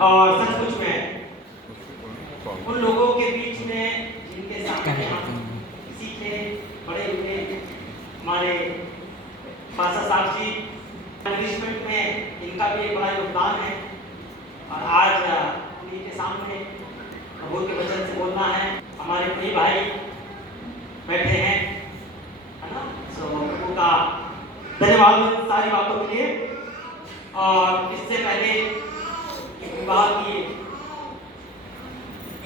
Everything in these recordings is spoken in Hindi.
और सचमुच में उन लोगों के बीच में जिनके सामने हम सीखे बड़े हुए हमारे पासा साहब जी मैनेजमेंट में इनका भी एक बड़ा योगदान है और आज उन्हीं के सामने प्रभु के वचन से बोलना है। हमारे कई भाई बैठे हैं, है ना। सो प्रभु का धन्यवाद इन सारी बातों के लिए। और इससे पहले विवाह की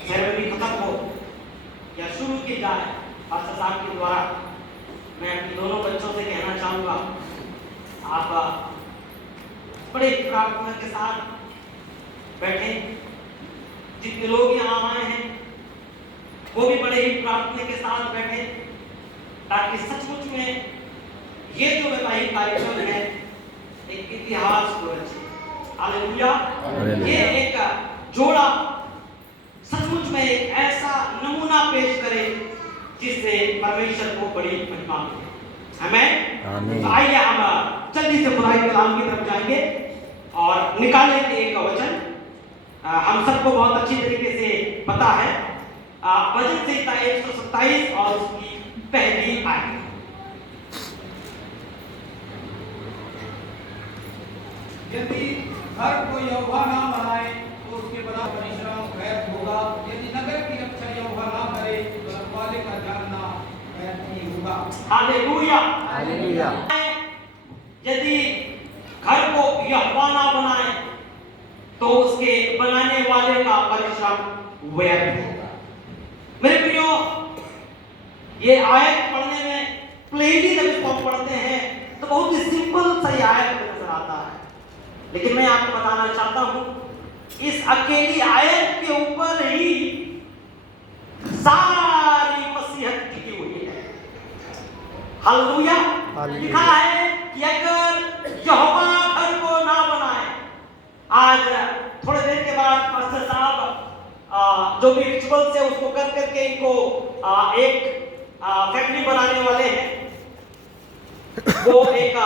सेरेमनी खत्म हो या शुरू की जाए पास्टर साहब के द्वारा, मैं अपने दोनों बच्चों से कहना चाहूँगा, आप बड़े प्रार्थना के साथ बैठे। जितने लोग यहाँ आए हैं वो भी बड़े ही प्रार्थना के साथ बैठे, ताकि सचमुच में ये जो वैवाहिक कार्यक्रम है एक इतिहास को रचे। हालेलुया। ये एक जोड़ा सचमुच में एक ऐसा नमूना पेश करे जिससे परमेश्वर को बड़ी महिमा मिले। आमीन। तो आइए हम जल्दी से खुदा के कलाम की तरफ जाएंगे और निकालेंगे एक वचन। हम सबको बहुत अच्छी तरीके से पता है, वचन संहिता 127 और उसकी पहली आयत। यदि घर को यहोवा ना बनाए तो उसके बड़ा परिश्रम व्यर्थ होगा। यदि नगर की रक्षा यहोवा ना करे तो रखवाले का जानना व्यर्थ ही होगा। हालेलुया। हालेलुया। यदि घर को यहोवा ना बनाए तो उसके बनाने वाले का परिश्रम व्यर्थ होगा। मेरे प्रियो, ये आयत पढ़ने में प्लेनली जब इसको पढ़ते हैं तो बहुत ही सिंपल सा आयत नजर आता है, लेकिन मैं आपको बताना चाहता हूं इस अकेली आयत के ऊपर ही सारी मसीहत टिकी हुई है। हालेलुया। लिखा है कि अगर यहोवा घर को ना बनाए, आज थोड़े देर के बाद पास्टर साहब जो भी रिचुअल्स है उसको कर करके इनको एक फैमिली बनाने वाले हैं। वो एक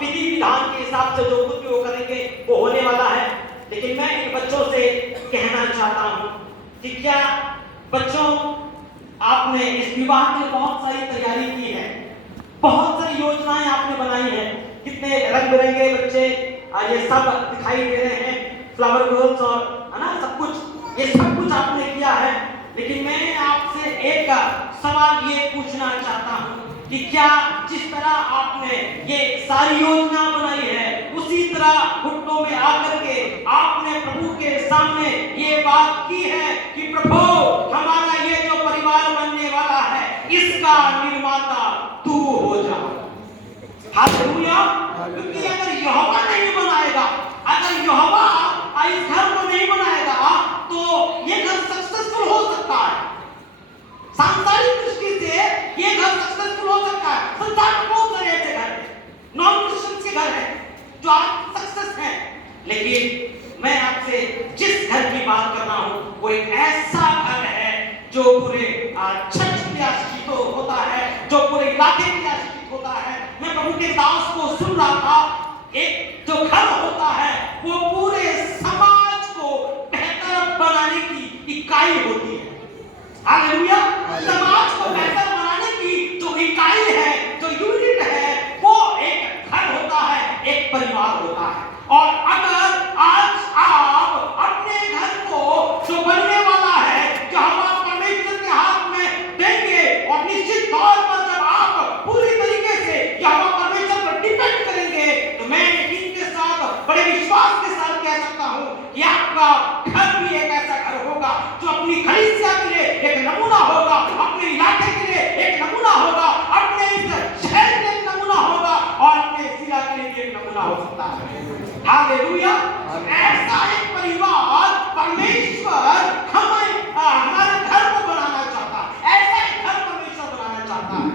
विधि विधान के हिसाब से जो कुछ भी वो करेंगे वो होने वाला है। लेकिन मैं इन बच्चों से कहना चाहता हूं कि क्या बच्चों, आपने इस विवाह की बहुत सारी तैयारी की है, बहुत सारी योजनाएं आपने बनाई है। कितने रंग बिरंगे बच्चे ये सब दिखाई दे रहे हैं, फ्लावर गर्ल्स और है ना, सब कुछ, ये सब कुछ आपने किया है। लेकिन मैं आपसे एक सवाल ये पूछना चाहता हूं कि क्या जिस तरह आपने ये सारी योजना बनाई है उसी तरह घुटनों में आकर के आपने प्रभु के सामने ये बात की है कि प्रभु, हमारा ये जो परिवार बनने वाला है इसका निर्माता तू हो जा। हालेलुया। क्योंकि अगर यहोवा नहीं बनाएगा, अगर यहोवा इस घर को नहीं बनाएगा तो ये घर सक्सेसफुल हो सकता है। सांसारिक दृष्टि से ये घर सक्सेसफुल हो सकता है। संसार में बहुत सारे ऐसे घर हैं, नॉन क्रिश्चियन के घर हैं जो आज सक्सेस हैं। लेकिन मैं आपसे जिस घर की बात कर रहा हूं वो एक ऐसा घर है जो पूरे चर्च के लिए आशीषित होता है, जो पूरे इलाके के लिए आशीषित होता है। मैं प्रभु के दास को सुन रहा था, एक जो घर होता है वो पूरे समाज को बेहतर बनाने की इकाई होती है। हालेलुया। समाज को बेहतर बनाने की जो इकाई है, जो यूनिट है, वो एक घर होता है, एक परिवार होता है। और अगर आज आप अपने घर को जो बनने वाला है, जो हम परमेश्वर के हाथ में देंगे, और निश्चित तौर पर जब आप पूरी तरीके से यहोवा परमेश्वर पर डिपेंड करेंगे, तो मैं यकीन के साथ, बड़े विश्वास के साथ कह सकता हूं कि आपका घर भी एक ऐसा घर होगा जो अपनी कलीसिया के लिए एक नमूना होगा, अपने इलाके के लिए एक नमूना होगा, अपने इस शहर के लिए एक नमूना होगा और अपने इस जिला के लिए एक नमूना हो सकता है। हालेलुया। ऐसा एक परिवार परमेश्वर हमारे घर को बनाना चाहता है, ऐसा एक घर परमेश्वर बनाना चाहता है।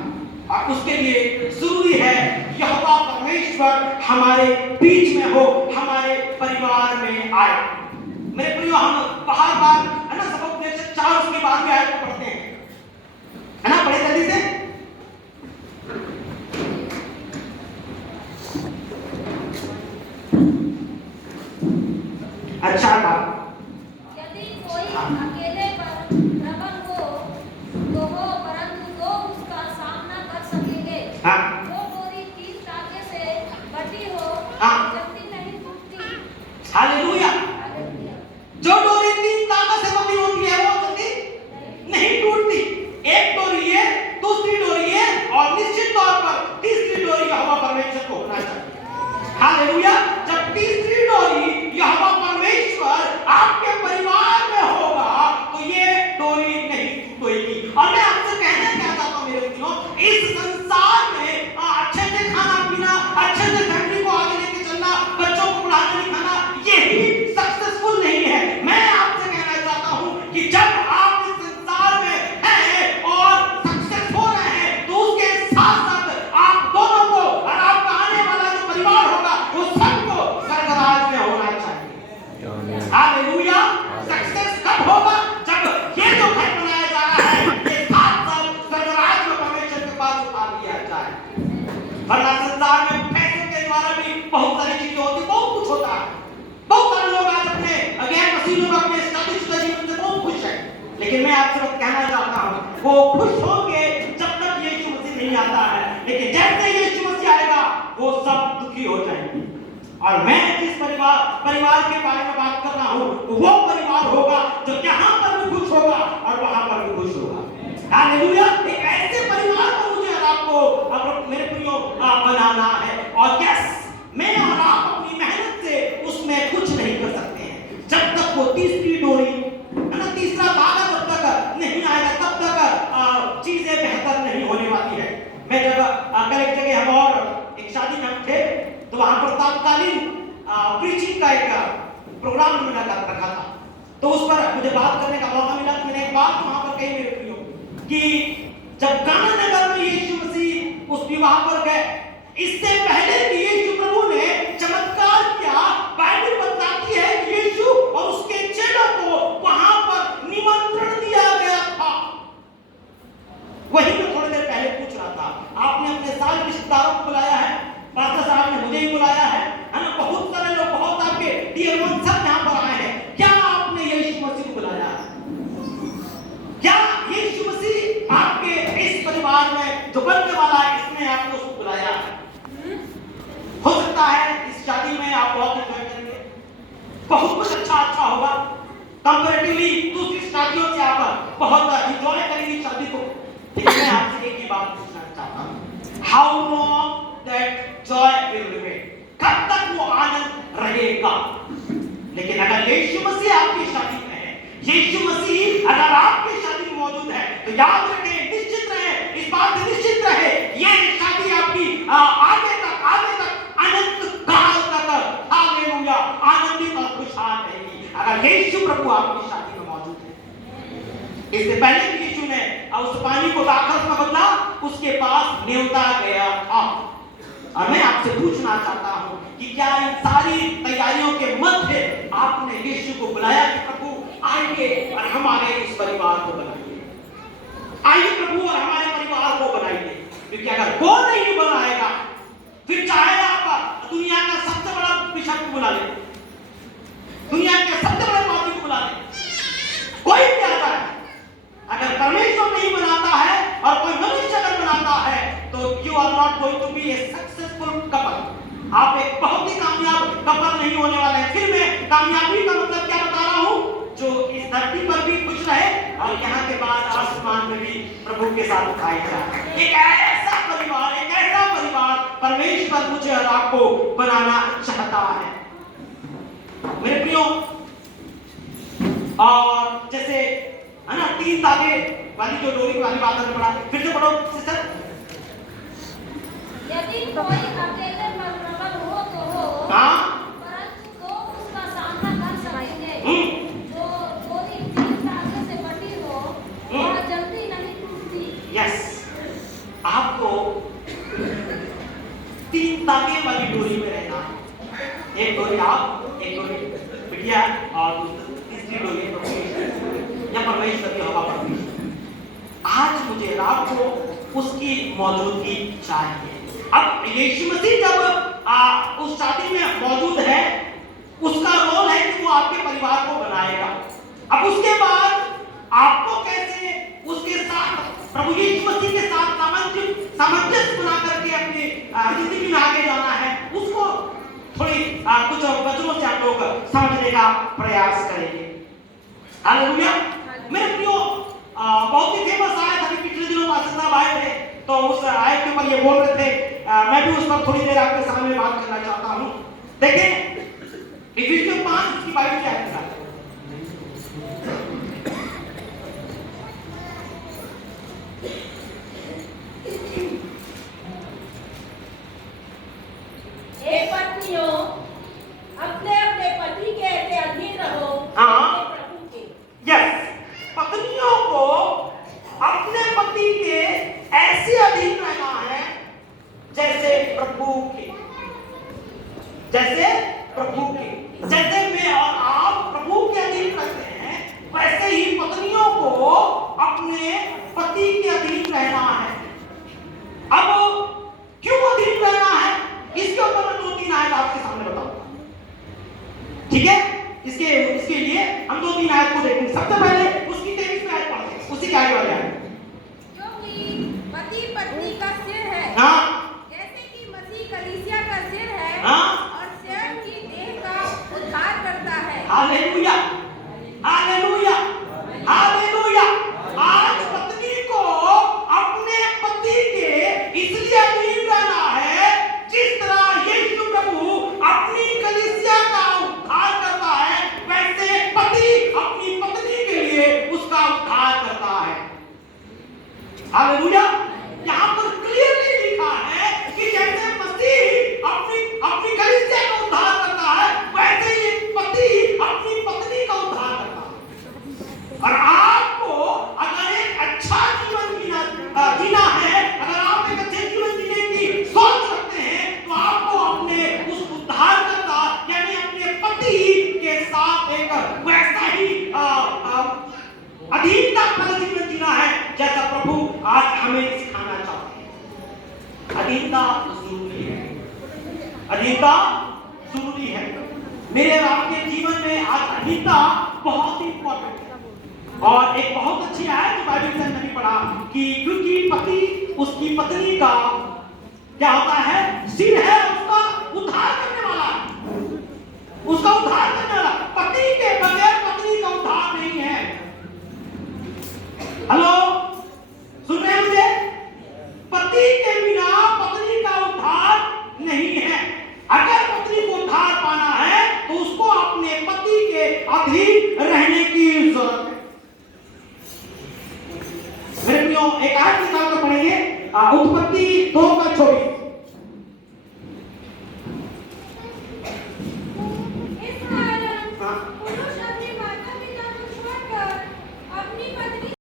और उसके लिए जरूरी है यहोवा परमेश्वर हमारे बीच में हो, हमारे परिवार में आए। मेरे प्रियो, हम बार बार है ना सबक में से 4 उसके बाद भी आयत पढ़ते हैं, है ना, बड़े जल्दी से। अच्छा बात। यदि कोई अकेले पर प्रबल हो, परंतु दो उसका सामना कर सकेंगे। हाँ। जो डोरी 3 धागे से बटी हो, हाँ। जल्दी नहीं टूटती। हालेलुया। हालेलुया। जो डोरी 3 तारों से बंधी होती है वो जल्दी नहीं टूटती। एक डोरी है, दूसरी डोरी है और निश्चित तौर पर तीसरी डोरी यहोवा परमेश्वर को होना चाहिए। हालेलुया। जब तीसरी डोरी यहोवा परमेश्वर आपके परिवार में होगा तो ये डोरी नहीं टूटेगी। और मैं आपसे कहना क्या चाहता हूं मेरे प्रियो, इस संसार में अच्छे से खाना पीना, अच्छे से फैमिली को आगे लेके चलना, बच्चों को पढ़ाना लिखाना, यही सक्सेसफुल नहीं है। मैं आपसे कहना चाहता हूं कि जब आप इस संसार में हैं और सक्सेस हो रहे हैं तो उसके साथ साथ आप दोनों को और आपका आने वाला जो परिवार होगा वो सबको स्वर्गराज में होना चाहिए। हालेलुया। सक्सेस कब होगा? जब ये जो घर बनाया जा रहा है ये साथ साथ स्वर्गराज में परमेश्वर के पास उठा लिया जाए। वरना संसार में पैसे के द्वारा भी बहुत सारी चीजें होती, बहुत कुछ होता है। बहुत सारे लोग आज अपने गैर मसीह लोग अपने शादीशुदा जीवन से बहुत खुश हैं, लेकिन मैं आपसे कहना चाहता हूं वो खुश होंगे जब तक यीशु मसीह नहीं आता है, लेकिन जैसे यीशु मसीह आएगा वो सब दुखी हो जाएंगे। और मैं जिस परिवार के बारे में बात कर रहा हूं वो परिवार होगा जो यहां पर भी खुश होगा और वहां पर भी खुश होगा। हालेलुया। एक ऐसे परिवार को मुझे और आपको मेरे प्रियो बनाना है। और यस, मैं और आप अपनी मेहनत से उसमें कुछ नहीं कर सकते हैं जब तक वो तीसरी डोरी है ना, तीसरा धागा जब तक नहीं आएगा तब तक चीजें बेहतर नहीं होने वाली है। मैं जब कल एक जगह हम और एक शादी में थे तो वहां पर तात्कालीन प्रीचिंग का एक प्रोग्राम मैंने रखा था, तो उस पर मुझे बात करने का मौका मिला। तो मैंने एक बात वहां पर कही मेरे प्रियो कि जब काना नगर में यीशु मसीह उस विवाह पर गए, इससे पहले कि यीशु प्रभु ने चमत्कार किया, बाइबल बताती है कि यीशु और उसके चेलों को वहां पर निमंत्रण दिया गया था। वही मैं थोड़ी देर पहले पूछ रहा था, आपने अपने सारे रिश्तेदारों को बुलाया है, पास्टर साहब ने मुझे ही बुलाया है ना, बहुत सारे लोग, बहुत आपके डियर वन सब यहां पर आए हैं। क्या आपने यीशु मसीह को बुलाया? क्या यीशु मसीह आपके इस परिवार में जो बनने वाला है इसमें आपने उसको बुलाया है? हो सकता है इस शादी में आप बहुत एंजॉय करेंगे, बहुत कुछ अच्छा होगा, कंपैरेटिवली दूसरी शादियों से आप बहुत एंजॉय करेंगे शादी को। लेकिन मैं आपसे एक ही बात पूछना चाहता हूं, how long that Joy will remain, कब तक वो आनंद रहेगा? लेकिन अगर यीशु मसीह आपकी शादी में है, यीशु मसीह अगर आपकी शादी में मौजूद है तो याद रखें, निश्चित रहे, इस बात से निश्चित रहे, ये शादी आपकी आगे तक अनंत काल तक हालेलुया आनंदित और खुशहाल रहेगी अगर यीशु प्रभु आपकी शादी में मौजूद है। इससे पहले कि यीशु ने उस पानी को दाखरस में बदला, उसके पास न्योता गया था। और मैं आपसे पूछना चाहता हूं कि क्या इन सारी तैयारियों के मध्य आपने यीशु को बुलाया कि प्रभु आइए और हमारे इस परिवार को बनाइए, आइए प्रभु और हमारे परिवार को बनाइए? क्योंकि अगर वो नहीं बनाएगा फिर चाहे आप दुनिया का सबसे बड़ा बिशप को बुला ले, दुनिया के सबसे बड़े पादरी को बुला ले, कोई भी आता है, अगर परमेश्वर नहीं बनाता है और कोई मनुष्य अगर बनाता है तो you are not going to be a successful couple. आप एक बहुत ही कामयाब कपल नहीं होने वाले हैं। फिर मैं कामयाबी का मतलब क्या बता रहा हूं, जो इस धरती पर भी खुश रहे और यहाँ के बाद आसमान में भी प्रभु के साथ उठाए जाए। एक ऐसा परिवार परमेश्वर मुझे और आपको बनाना चाहता है मेरे प्रियो। और जैसे है ना 3 धागे वाली जो डोरी वाली बात हमने पढ़ा, फिर से पढ़ो सिस्टर। यदि कोई अकेले पर प्रबल हो तो हो, परंतु दो उसका सामना कर सकेंगे। जो डोरी 3 धागे से बटी हो वह जल्दी नहीं टूटती। यस, आपको 3 धागे वाली डोरी में रहना है। एक डोरी आप, एक डोरी बिटिया और तीसरी डोरी या परमेश्वर की हवा परमेश्वर। आज मुझे रात को उसकी मौजूदगी चाहिए। अब यीशु मसीह जब उस शादी में मौजूद है, उसका रोल है कि वो आपके समझने का प्रयास करेंगे। हालेलुया। मेरे प्रियो, बहुत ही फेमस आयत अभी पिछले दिनों पास्टर साहब आए थे, तो उस आयत के ऊपर ये बोल रहे थे। मैं भी उस पर थोड़ी देर आपके सामने बात करना चाहता हूं। देखें इफिसियों 5 की 22 की आयत है। हे पत्नियों, अपने अपने पति के अधीन रहो, हाँ। प्रभु के। यस, पत्नियों को अपने पति के ऐसे अधीन रहना है जैसे प्रभु के, जैसे प्रभु के। जैसे मैं और आप प्रभु के अधीन रहते हैं, वैसे ही पत्नियों को अपने पति के अधीन रहना है। अब क्यों अधीन रहना है, इसके ऊपर मैं 2-3 आयत आपके सामने बताऊंगा। ठीक है, इसके लिए हम 2-3 आयत को देखेंगे। सबसे पहले उसकी 23 आयत पढ़ते हैं, उसी के आगे वाले आयत। क्योंकि पति पत्नी का सिर है, हाँ, जैसे कि मसीह कलीसिया का सिर है, हाँ। और स्वयं की देह का उद्धार करता है। Hallelujah, hallelujah, hallelujah. आज पत्नी को अपने पति के इसलिए अधीन रहना है जिस तरह यीशु प्रभु अपनी कलीसिया का उद्धार करता है, वैसे पति अपनी पत्नी के लिए उसका उद्धार करता है। हालेलुया। यहाँ पर क्लियरली लिखा है कि जैसे मसीह अपनी कलीसिया का उद्धार करता है, वैसे ही पति अपनी पत्नी का उद्धार करता है। और आपको अगर एक अच्छा जीवन जीना है, अगर आप एक अच्छे जीवन जीने की सोच रखते हैं, तो आपको अपने उस उद्धारकर्ता यानी अपने पति के साथ एक वैसा ही अधीनता वाला जीवन जीना है जैसा प्रभु आज हमें सिखाना चाहते हैं। अधीनता जरूरी है, अधीनता जरूरी है। मेरे और आपके जीवन में आज अधीनता बहुत इंपॉर्टेंट है। और एक बहुत अच्छी आयत जो बाइबल से हमने पढ़ा कि क्योंकि पति उसकी पत्नी का क्या होता है, सिर है, उसका उद्धार करने वाला है, उसका उद्धार करने वाला। पति के बगैर पत्नी का उद्धार नहीं है। हेलो, सुन रहे हैं मुझे? पति के बिना पत्नी का उद्धार नहीं है। अगर पत्नी को उद्धार पाना है तो उसको अपने पति के अधीन रहने की जरूरत है। मेरे प्रियो, एक आयत निकाल कर पढ़ेंगे, उत्पत्ति 2 का 24।